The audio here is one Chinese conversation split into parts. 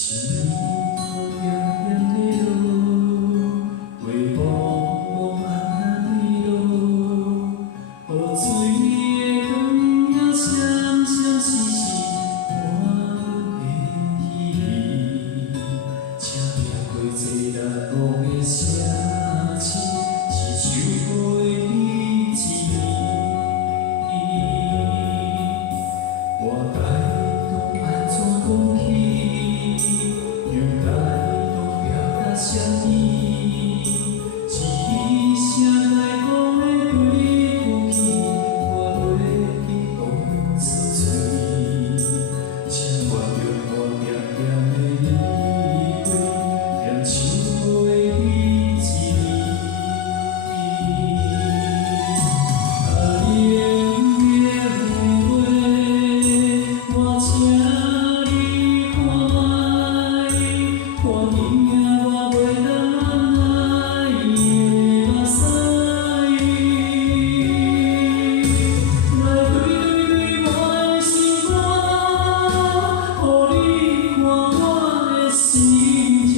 一年点点的落，微茫茫暗暗的路，雨水的光影闪闪烁烁，我的希冀，请掠过这难忘的城市，是首好的日子。我该当安怎讲起？又该当表达啥物？一声该讲的对你负气，我袂记讲出嘴。请原谅我点点的离开，念像好的日子里。我请你看卖，看见我袂当按捺伊的目屎，来对我的心肝，予你看我的心情。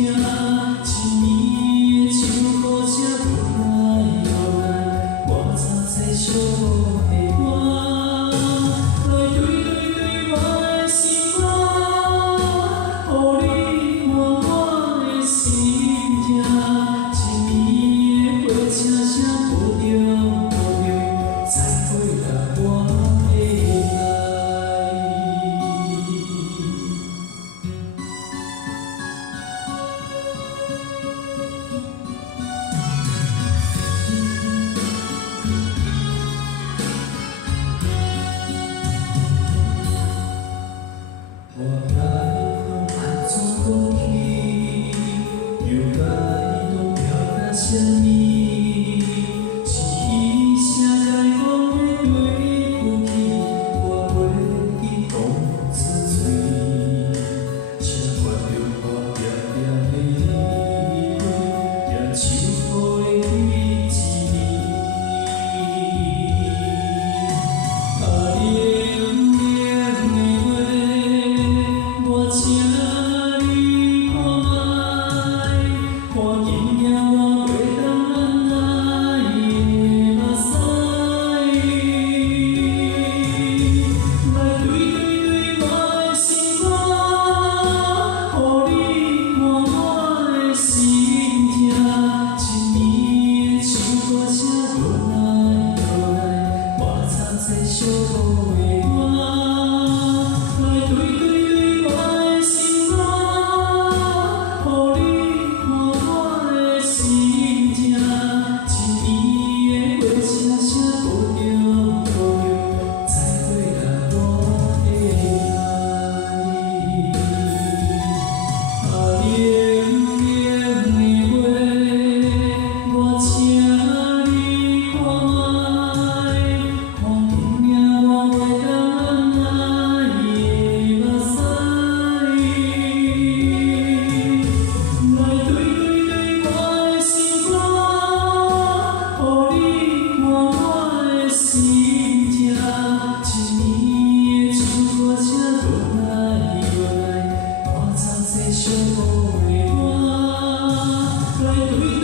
一年的秋雨才分来又来，我插在小雨的歌，来对我的心肝，予你看我的心情。一年的火车声无着无着，再会啦我的爱。我该当安怎讲起？又该当表达啥物？一声该讲的对你负气，我袂记讲出嘴。请原谅我点点的离开，念像好的日子里。我请你看卖，看见我袂当按捺伊的目屎，来对我的心肝，予你看我的心情。一年的秋雨才分来又来，我插在小雨的歌，来对我的心肝，予你看我的心情。一年的火车声无着无着，再会啦我的爱。冷冷的月，我请你看卖，看见我袂当按捺伊的目屎，来对我的心肝，予你看我的心情。一年的秋雨才分来又来，我插在小雨的歌，来对。